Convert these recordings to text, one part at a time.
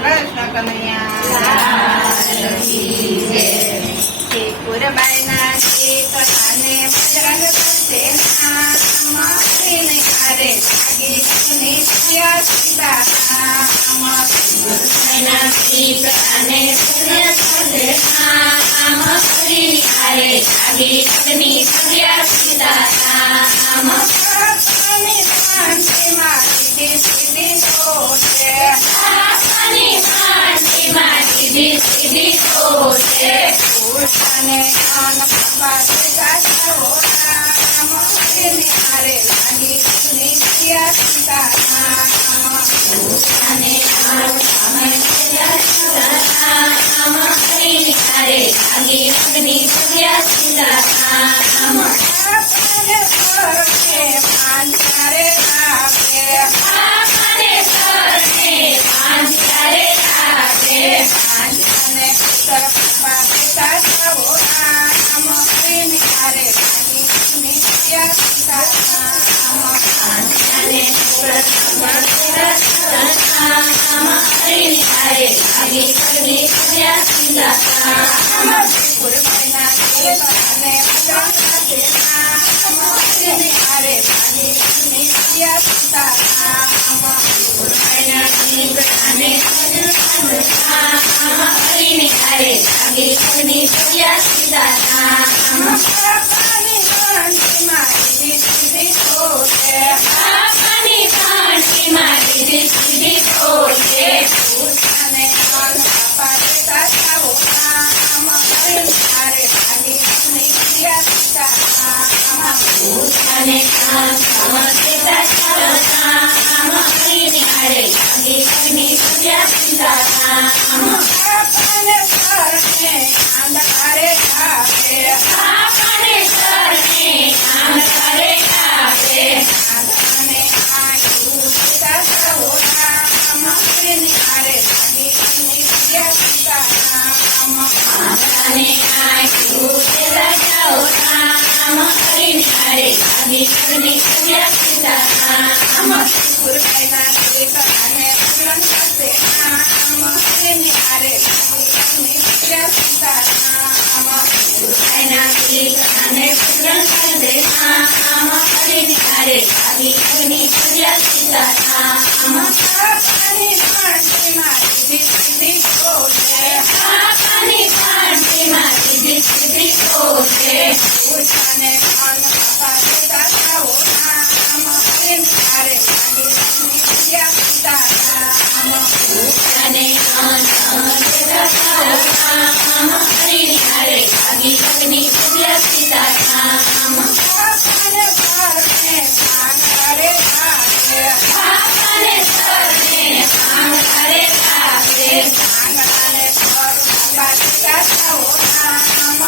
કૃષ્ણ કનૈયા પુરબાઈના ગીત અને બજરંગ સેના મારીને હારે લાગી નિત્ય સીતારામ પુરબાઈના ગીત અને બજરંગ સેના મારીને હારે લાગી નિત્ય સીતારામ આપની શાંતિ મારી સીધી છે આપની શાંતિ મારી સીધી છે પુરુષને જ્ઞાન પ્રભા દેખાવો રામ હારે લાગી નિત્ય સીતારામ પુરુષને જ્ઞાન પ્રભા રામ હારે લાગી નિત્ય સીતારામ આપને સરને પાંચારે આવે આપને સરને પાંચારે આવે પાંચને પુત્ર પ્રભા દેખાવો રામ હારે લાગી નિત્ય સીતારામ પાંચને પુત્ર પ્રભા દેખાવો રામ હારે લાગી નિત્ય સીતારામ પુરબાઈના ગીત અને બજરંગ સેના હારે લાગી નિત્ય સીતારામ પુરબાઈના ગીત અને બજરંગ સેના હારે લાગી નિત્ય સીતારામ આપની શાંતિ મારી સીધી છે આપની શાંતિ મારી સીધી છે પુરુષને જ્ઞાન પ્રભા દેખાવો રામ હારે લાગી નિત્ય સીતારામ પુરુષને જ્ઞાન પ્રભા દેખાવો રામ હારે લાગી નિત્ય સીતારામ આપને સરને અંધકારે આવે આપને સરને અંધકારે આવે આંધળાને આંખું દેખાવો રામ હારે લાગી નિત્ય સીતારામ આંધળાને આંખું દેખાવો રામ હારે લાગી નિત્ય સીતારામ પુરબાઈના ગીત અને બજરંગ સેના હારે લાગી નિત્ય સીતારામ પુરબાઈના ગીત અને બજરંગ સેના હારે લાગી નિત્ય સીતારામ આપની શાંતિ મારી સીધી છે આપની શાંતિ મારી સીધી છે પુરુષને જ્ઞાન પ્રભા દેખાવો રામ હારે લાગી નિત્ય સીતારામ પુરુષને જ્ઞાન પ્રભા દેખાવો રામ હારે લાગી નિત્ય સીતારામ આપને સરને પાંચારે આવે આપને સરને પાંચારે આવે આંગણાને પર પ્રભા દેખાવો રામ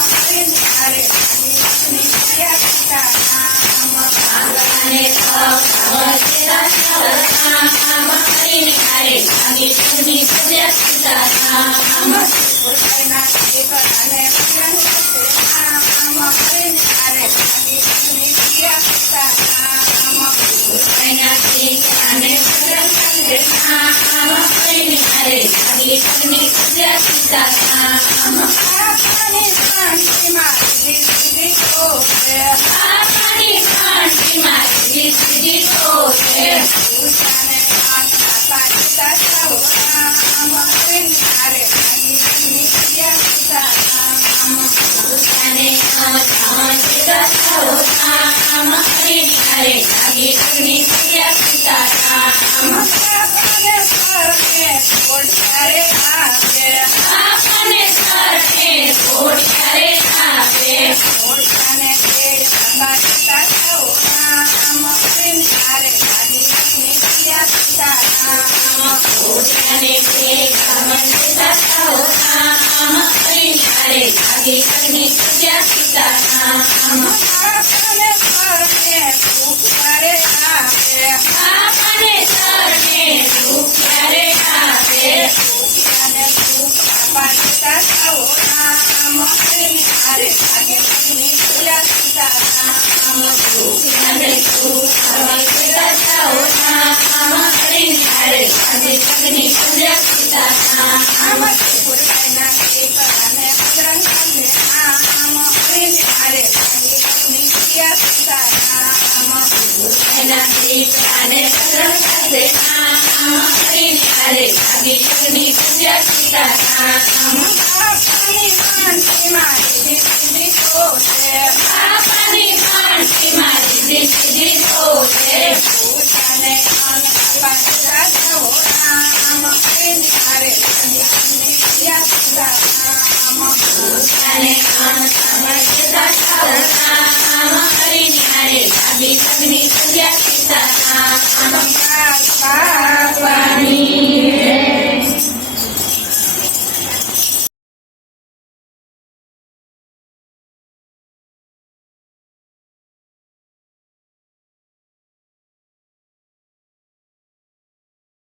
હારે લાગી નિત્ય સીતારામ આંગણાને પર પ્રભા દેખાવો રામ હારે લાગી નિત્ય સીતારામ પુરબાઈના ગીત અને બજરંગ સેના હારે લાગી નિત્ય સીતારામ પુરબાઈના ગીત અને બજરંગ સેના હારે લાગી નિત્ય સીતારામ આપની શાંતિ મારી સીધી છે આપની શાંતિ મારી સીધી છે પુરુષને જ્ઞાન પ્રભા દેખાવો રામ હારે લાગી નિત્ય સીતારામ પુરુષને જ્ઞાન પ્રભા દેખાવો રામ હારે લાગી નિત્ય સીતારામ આપને સરને કોઠારે આવે આપને સરને કોઠારે આવે કોઠાને કેળ પ્રભા દેખાવો રામ હારે લાગી નિત્ય સીતારામ કોઠાને કેળ પ્રભા દેખાવો રામ હારે લાગી નિત્ય સીતારામ આપને સરને સુખ કરે આવે આપને સરને સુખ કરે આવે સુખિયાને સુખ પ્રભા દેખાવો રામ હારે લાગી નિત્ય સીતારામ સુખિયાને સુખ પ્રભા દેખાવો રામ હારે લાગી નિત્ય સીતારામ સીતારામ ગુરબાઈના દીકરાને બજરંગ બલી નામ હરિને હારે લાગી લક્ષ્મી પ્રિય સીતારામ ગુરબાઈના દીકરાને બજરંગ બલી નામ હરિને હારે લાગી લક્ષ્મી પ્રિય સીતારામ બાપાની માનસી મારી દીદી તો છે બાપાની માનસી મારી દીદી તો છે પૂજાને અન બાપા જાઓ રામ હરિને હારે લાગી લક્ષ્મી પ્રિય સીતારામ પૂજાને